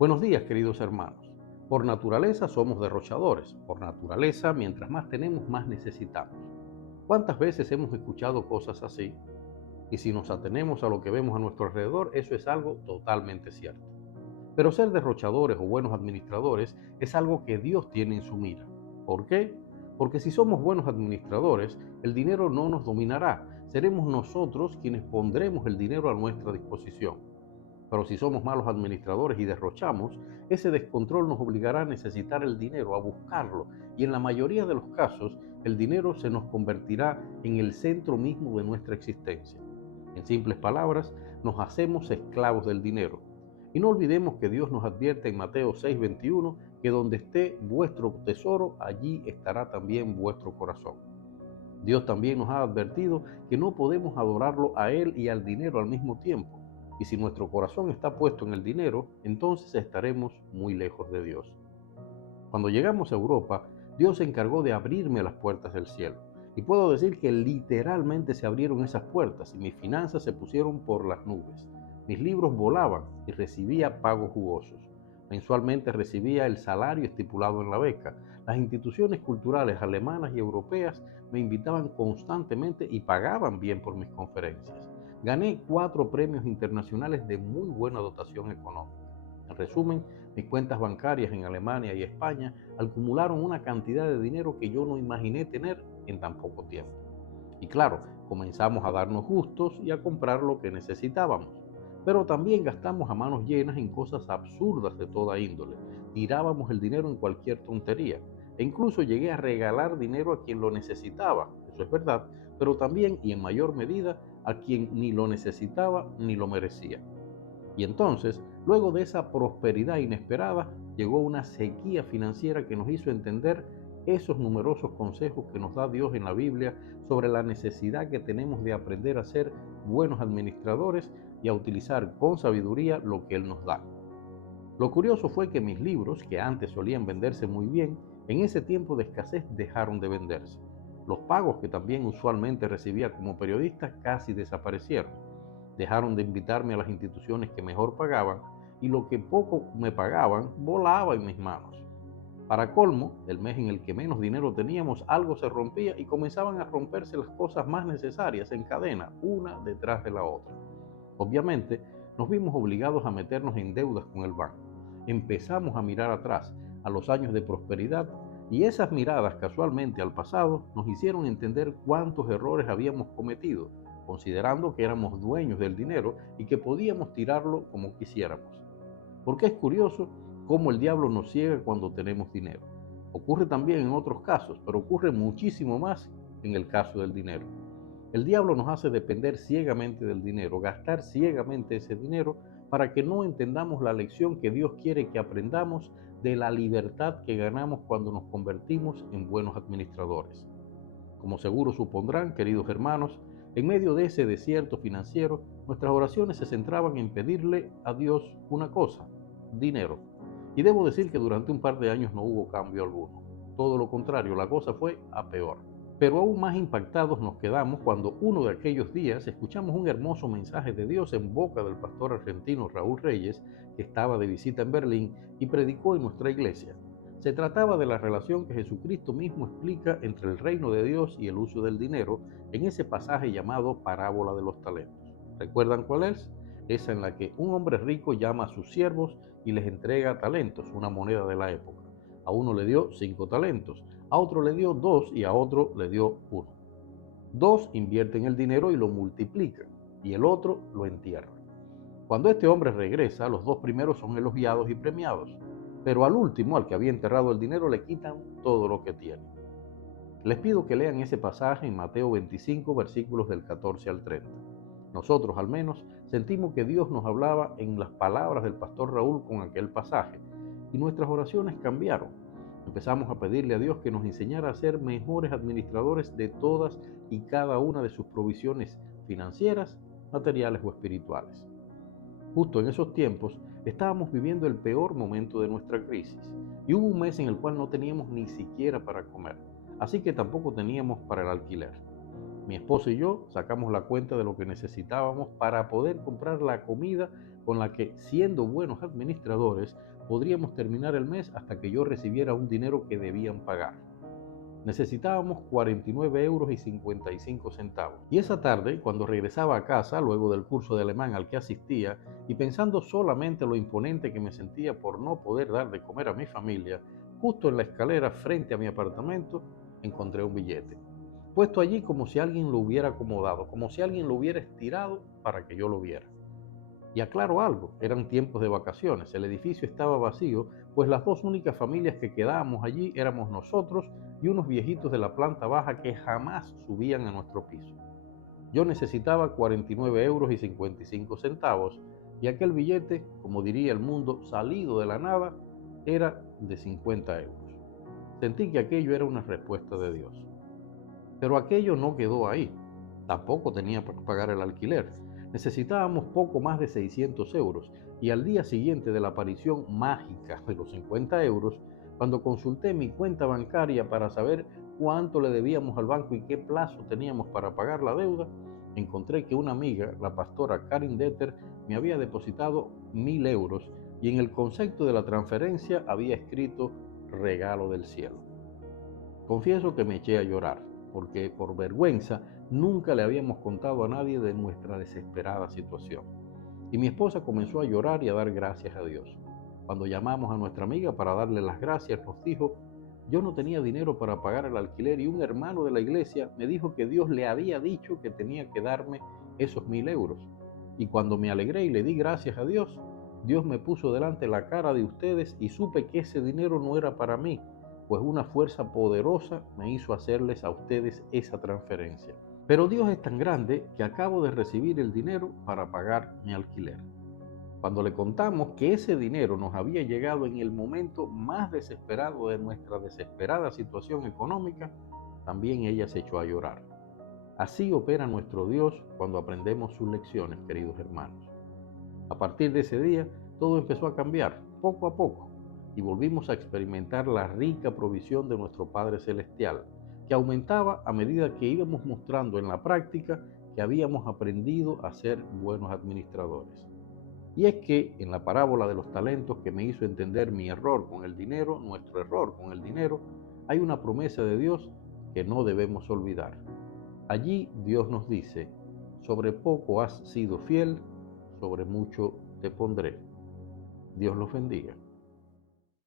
Buenos días, queridos hermanos. Por naturaleza somos derrochadores. Por naturaleza, mientras más tenemos, más necesitamos. ¿Cuántas veces hemos escuchado cosas así? Y si nos atenemos a lo que vemos a nuestro alrededor, eso es algo totalmente cierto. Pero ser derrochadores o buenos administradores es algo que Dios tiene en su mira. ¿Por qué? Porque si somos buenos administradores, el dinero no nos dominará. Seremos nosotros quienes pondremos el dinero a nuestra disposición. Pero si somos malos administradores y derrochamos, ese descontrol nos obligará a necesitar el dinero, a buscarlo, y en la mayoría de los casos, el dinero se nos convertirá en el centro mismo de nuestra existencia. En simples palabras, nos hacemos esclavos del dinero. Y no olvidemos que Dios nos advierte en Mateo 6:21 que donde esté vuestro tesoro, allí estará también vuestro corazón. Dios también nos ha advertido que no podemos adorarlo a Él y al dinero al mismo tiempo. Y si nuestro corazón está puesto en el dinero, entonces estaremos muy lejos de Dios. Cuando llegamos a Europa, Dios se encargó de abrirme las puertas del cielo. Y puedo decir que literalmente se abrieron esas puertas y mis finanzas se pusieron por las nubes. Mis libros volaban y recibía pagos jugosos. Mensualmente recibía el salario estipulado en la beca. Las instituciones culturales alemanas y europeas me invitaban constantemente y pagaban bien por mis conferencias. Gané 4 premios internacionales de muy buena dotación económica. En resumen, mis cuentas bancarias en Alemania y España acumularon una cantidad de dinero que yo no imaginé tener en tan poco tiempo. Y claro, comenzamos a darnos gustos y a comprar lo que necesitábamos. Pero también gastamos a manos llenas en cosas absurdas de toda índole. Tirábamos el dinero en cualquier tontería. E incluso llegué a regalar dinero a quien lo necesitaba, eso es verdad, pero también y en mayor medida a quien ni lo necesitaba ni lo merecía. Y entonces, luego de esa prosperidad inesperada, llegó una sequía financiera que nos hizo entender esos numerosos consejos que nos da Dios en la Biblia sobre la necesidad que tenemos de aprender a ser buenos administradores y a utilizar con sabiduría lo que Él nos da. Lo curioso fue que mis libros, que antes solían venderse muy bien, en ese tiempo de escasez dejaron de venderse. Los pagos que también usualmente recibía como periodista casi desaparecieron. Dejaron de invitarme a las instituciones que mejor pagaban y lo que poco me pagaban volaba en mis manos. Para colmo, el mes en el que menos dinero teníamos, algo se rompía y comenzaban a romperse las cosas más necesarias en cadena, una detrás de la otra. Obviamente, nos vimos obligados a meternos en deudas con el banco. Empezamos a mirar atrás, a los años de prosperidad, y esas miradas casualmente al pasado nos hicieron entender cuántos errores habíamos cometido, considerando que éramos dueños del dinero y que podíamos tirarlo como quisiéramos. Porque es curioso cómo el diablo nos ciega cuando tenemos dinero. Ocurre también en otros casos, pero ocurre muchísimo más en el caso del dinero. El diablo nos hace depender ciegamente del dinero, gastar ciegamente ese dinero para que no entendamos la lección que Dios quiere que aprendamos de la libertad que ganamos cuando nos convertimos en buenos administradores. Como seguro supondrán, queridos hermanos, en medio de ese desierto financiero, nuestras oraciones se centraban en pedirle a Dios una cosa: dinero. Y debo decir que durante un par de años no hubo cambio alguno. Todo lo contrario, la cosa fue a peor. Pero aún más impactados nos quedamos cuando uno de aquellos días escuchamos un hermoso mensaje de Dios en boca del pastor argentino Raúl Reyes, que estaba de visita en Berlín y predicó en nuestra iglesia. Se trataba de la relación que Jesucristo mismo explica entre el reino de Dios y el uso del dinero en ese pasaje llamado parábola de los talentos. ¿Recuerdan cuál es? Esa en la que un hombre rico llama a sus siervos y les entrega talentos, una moneda de la época. A uno le dio 5 talentos, a otro le dio 2 y a otro le dio 1. 2 invierten el dinero y lo multiplican, y el otro lo entierra. Cuando este hombre regresa, los 2 primeros son elogiados y premiados, pero al último, al que había enterrado el dinero, le quitan todo lo que tiene. Les pido que lean ese pasaje en Mateo 25, versículos del 14 al 30. Nosotros, al menos, sentimos que Dios nos hablaba en las palabras del pastor Raúl con aquel pasaje, y nuestras oraciones cambiaron. Empezamos a pedirle a Dios que nos enseñara a ser mejores administradores de todas y cada una de sus provisiones financieras, materiales o espirituales. Justo en esos tiempos estábamos viviendo el peor momento de nuestra crisis y hubo un mes en el cual no teníamos ni siquiera para comer, así que tampoco teníamos para el alquiler. Mi esposa y yo sacamos la cuenta de lo que necesitábamos para poder comprar la comida con la que, siendo buenos administradores, podríamos terminar el mes hasta que yo recibiera un dinero que debían pagar. Necesitábamos 49,55 euros. Y esa tarde, cuando regresaba a casa, luego del curso de alemán al que asistía, y pensando solamente lo imponente que me sentía por no poder dar de comer a mi familia, justo en la escalera frente a mi apartamento, encontré un billete, puesto allí como si alguien lo hubiera acomodado, como si alguien lo hubiera estirado para que yo lo viera. Y aclaro algo, eran tiempos de vacaciones, el edificio estaba vacío, pues las dos únicas familias que quedábamos allí éramos nosotros y unos viejitos de la planta baja que jamás subían a nuestro piso. Yo necesitaba 49,55 euros y aquel billete, como diría el mundo, salido de la nada, era de 50 euros. Sentí que aquello era una respuesta de Dios. Pero aquello no quedó ahí. Tampoco tenía para pagar el alquiler. Necesitábamos poco más de 600 euros y al día siguiente de la aparición mágica de los 50 euros, cuando consulté mi cuenta bancaria para saber cuánto le debíamos al banco y qué plazo teníamos para pagar la deuda, encontré que una amiga, la pastora Karin Detter, me había depositado 1.000 euros y en el concepto de la transferencia había escrito regalo del cielo. Confieso que me eché a llorar, porque por vergüenza nunca le habíamos contado a nadie de nuestra desesperada situación. Y mi esposa comenzó a llorar y a dar gracias a Dios. Cuando llamamos a nuestra amiga para darle las gracias, nos dijo: yo no tenía dinero para pagar el alquiler y un hermano de la iglesia me dijo que Dios le había dicho que tenía que darme esos 1.000 euros. Y cuando me alegré y le di gracias a Dios, Dios me puso delante la cara de ustedes y supe que ese dinero no era para mí, pues una fuerza poderosa me hizo hacerles a ustedes esa transferencia. Pero Dios es tan grande que acabo de recibir el dinero para pagar mi alquiler. Cuando le contamos que ese dinero nos había llegado en el momento más desesperado de nuestra desesperada situación económica, también ella se echó a llorar. Así opera nuestro Dios cuando aprendemos sus lecciones, queridos hermanos. A partir de ese día, todo empezó a cambiar, poco a poco, y volvimos a experimentar la rica provisión de nuestro Padre Celestial, que aumentaba a medida que íbamos mostrando en la práctica que habíamos aprendido a ser buenos administradores. Y es que en la parábola de los talentos que me hizo entender mi error con el dinero, nuestro error con el dinero, hay una promesa de Dios que no debemos olvidar. Allí Dios nos dice: sobre poco has sido fiel, sobre mucho te pondré. Dios los bendiga.